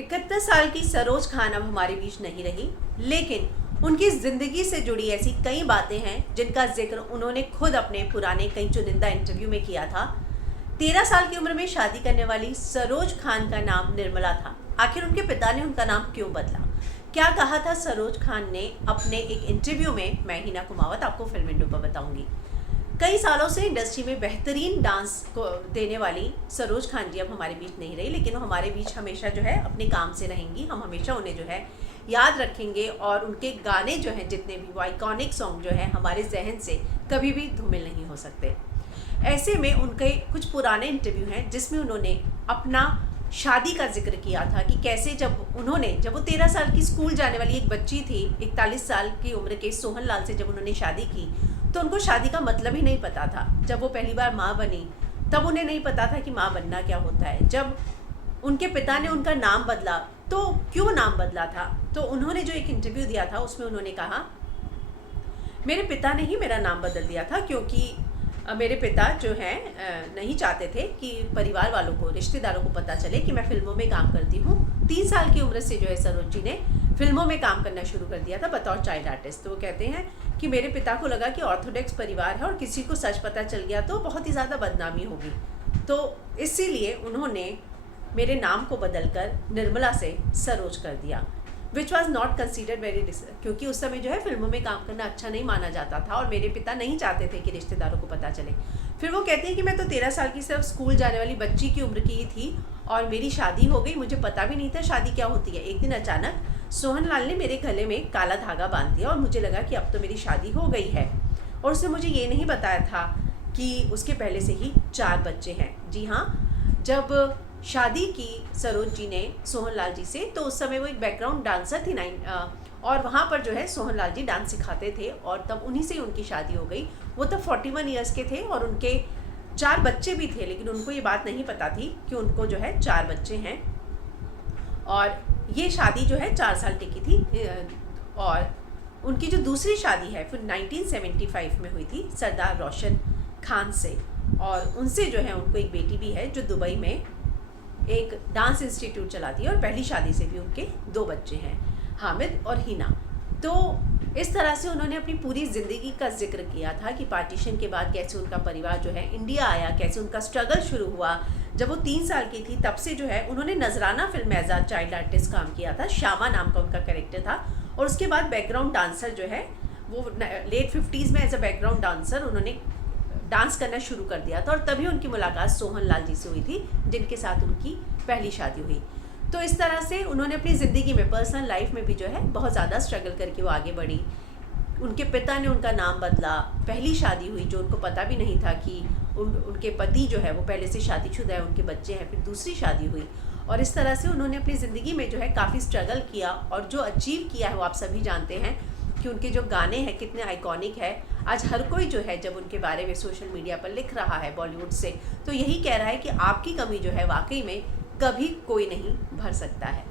71 साल की सरोज खान अब हमारे बीच नहीं रही, लेकिन उनकी ज़िंदगी से जुड़ी ऐसी कई बातें हैं जिनका जिक्र उन्होंने खुद अपने पुराने कई चुनिंदा इंटरव्यू में किया था। 13 साल की उम्र में शादी करने वाली सरोज खान का नाम निर्मला था। आखिर उनके पिता ने उनका नाम क्यों बदला? क्या कहा था सरोज खान ने अपने एक इंटरव्यू में? मैं हिना कुमावत आपको फिल्म इंडो पर बताऊंगी। कई सालों से इंडस्ट्री में बेहतरीन डांस को देने वाली सरोज खान जी अब हमारे बीच नहीं रही, लेकिन वो हमारे बीच हमेशा जो है अपने काम से रहेंगी। हम हमेशा उन्हें जो है याद रखेंगे और उनके गाने जो हैं जितने भी वो आइकॉनिक सॉन्ग जो है हमारे जहन से कभी भी धूमिल नहीं हो सकते। ऐसे में उनके कुछ पुराने इंटरव्यू हैं जिसमें उन्होंने अपना शादी का जिक्र किया था कि कैसे जब वो 13 साल की स्कूल जाने वाली एक बच्ची थी, 41 साल की उम्र के सोहन लाल से जब उन्होंने शादी की तो उनको शादी का मतलब ही नहीं पता था। जब वो पहली बार माँ बनी तब उन्हें नहीं पता था कि माँ बनना क्या होता है। जब उनके पिता ने उनका नाम बदला तो क्यों नाम बदला था, तो उन्होंने जो एक इंटरव्यू दिया था उसमें उन्होंने कहा, मेरे पिता ने ही मेरा नाम बदल दिया था क्योंकि मेरे पिता जो हैं नहीं चाहते थे कि परिवार वालों को, रिश्तेदारों को पता चले कि मैं फिल्मों में काम करती हूँ। 3 साल की उम्र से जो है सरोज जी ने फिल्मों में काम करना शुरू कर दिया था बतौर चाइल्ड आर्टिस्ट। तो वो कहते हैं कि मेरे पिता को लगा कि ऑर्थोडॉक्स परिवार है और किसी को सच पता चल गया तो बहुत ही ज़्यादा बदनामी होगी, तो इसीलिए उन्होंने मेरे नाम को बदलकर निर्मला से सरोज कर दिया, which was not considered very, क्योंकि उस समय जो है फिल्मों में काम करना अच्छा नहीं माना जाता था और मेरे पिता नहीं चाहते थे कि रिश्तेदारों को पता चले। फिर वो कहते हैं कि मैं तो 13 साल की सिर्फ स्कूल जाने वाली बच्ची की उम्र की ही थी और मेरी शादी हो गई, मुझे पता भी नहीं था शादी क्या होती है। एक दिन अचानक सोहन लाल ने मेरे गले में काला धागा बांध दिया और मुझे लगा कि अब तो मेरी शादी हो गई है, और उसने मुझे ये नहीं बताया था कि उसके पहले से ही 4 बच्चे हैं। जी हाँ, जब शादी की सरोज जी ने सोहन लाल जी से तो उस समय वो एक बैकग्राउंड डांसर थी और वहाँ पर जो है सोहन लाल जी डांस सिखाते थे और तब उन्हीं से उनकी शादी हो गई। वो तब 41 ईयर्स के थे और उनके 4 बच्चे भी थे, लेकिन उनको ये बात नहीं पता थी कि उनको जो है 4 बच्चे हैं। और ये शादी जो है 4 साल टिकी थी और उनकी जो दूसरी शादी है फिर 1975 में हुई थी सरदार रोशन खान से, और उनसे जो है उनको एक बेटी भी है जो दुबई में एक डांस इंस्टीट्यूट चलाती है, और पहली शादी से भी उनके 2 बच्चे हैं, हामिद और हिना। तो इस तरह से उन्होंने अपनी पूरी ज़िंदगी का जिक्र किया था कि पार्टीशन के बाद कैसे उनका परिवार जो है इंडिया आया, कैसे उनका स्ट्रगल शुरू हुआ। जब वो 3 साल की थी तब से जो है उन्होंने Nazrana film as a child artist काम किया था, श्यामा नाम का उनका कैरेक्टर था, और उसके बाद बैकग्राउंड डांसर जो है वो लेट 50s में एज अ बैकग्राउंड डांसर उन्होंने डांस करना शुरू कर दिया था, और तभी उनकी मुलाकात सोहन लाल जी से हुई थी जिनके साथ उनकी पहली शादी हुई। तो इस तरह से उन्होंने अपनी ज़िंदगी में, पर्सनल लाइफ में भी जो है बहुत ज़्यादा स्ट्रगल करके वो आगे बढ़ी। उनके पिता ने उनका नाम बदला, पहली शादी हुई जो उनको पता भी नहीं था कि उनके पति जो है वो पहले से शादीशुदा है, उनके बच्चे हैं, फिर दूसरी शादी हुई, और इस तरह से उन्होंने अपनी ज़िंदगी में जो है काफ़ी स्ट्रगल किया और जो अचीव किया है वो आप सभी जानते हैं कि उनके जो गाने हैं कितने आइकॉनिक है। आज हर कोई जो है जब उनके बारे में सोशल मीडिया पर लिख रहा है बॉलीवुड से, तो यही कह रहा है कि आपकी कमी जो है वाकई में कभी कोई नहीं भर सकता है।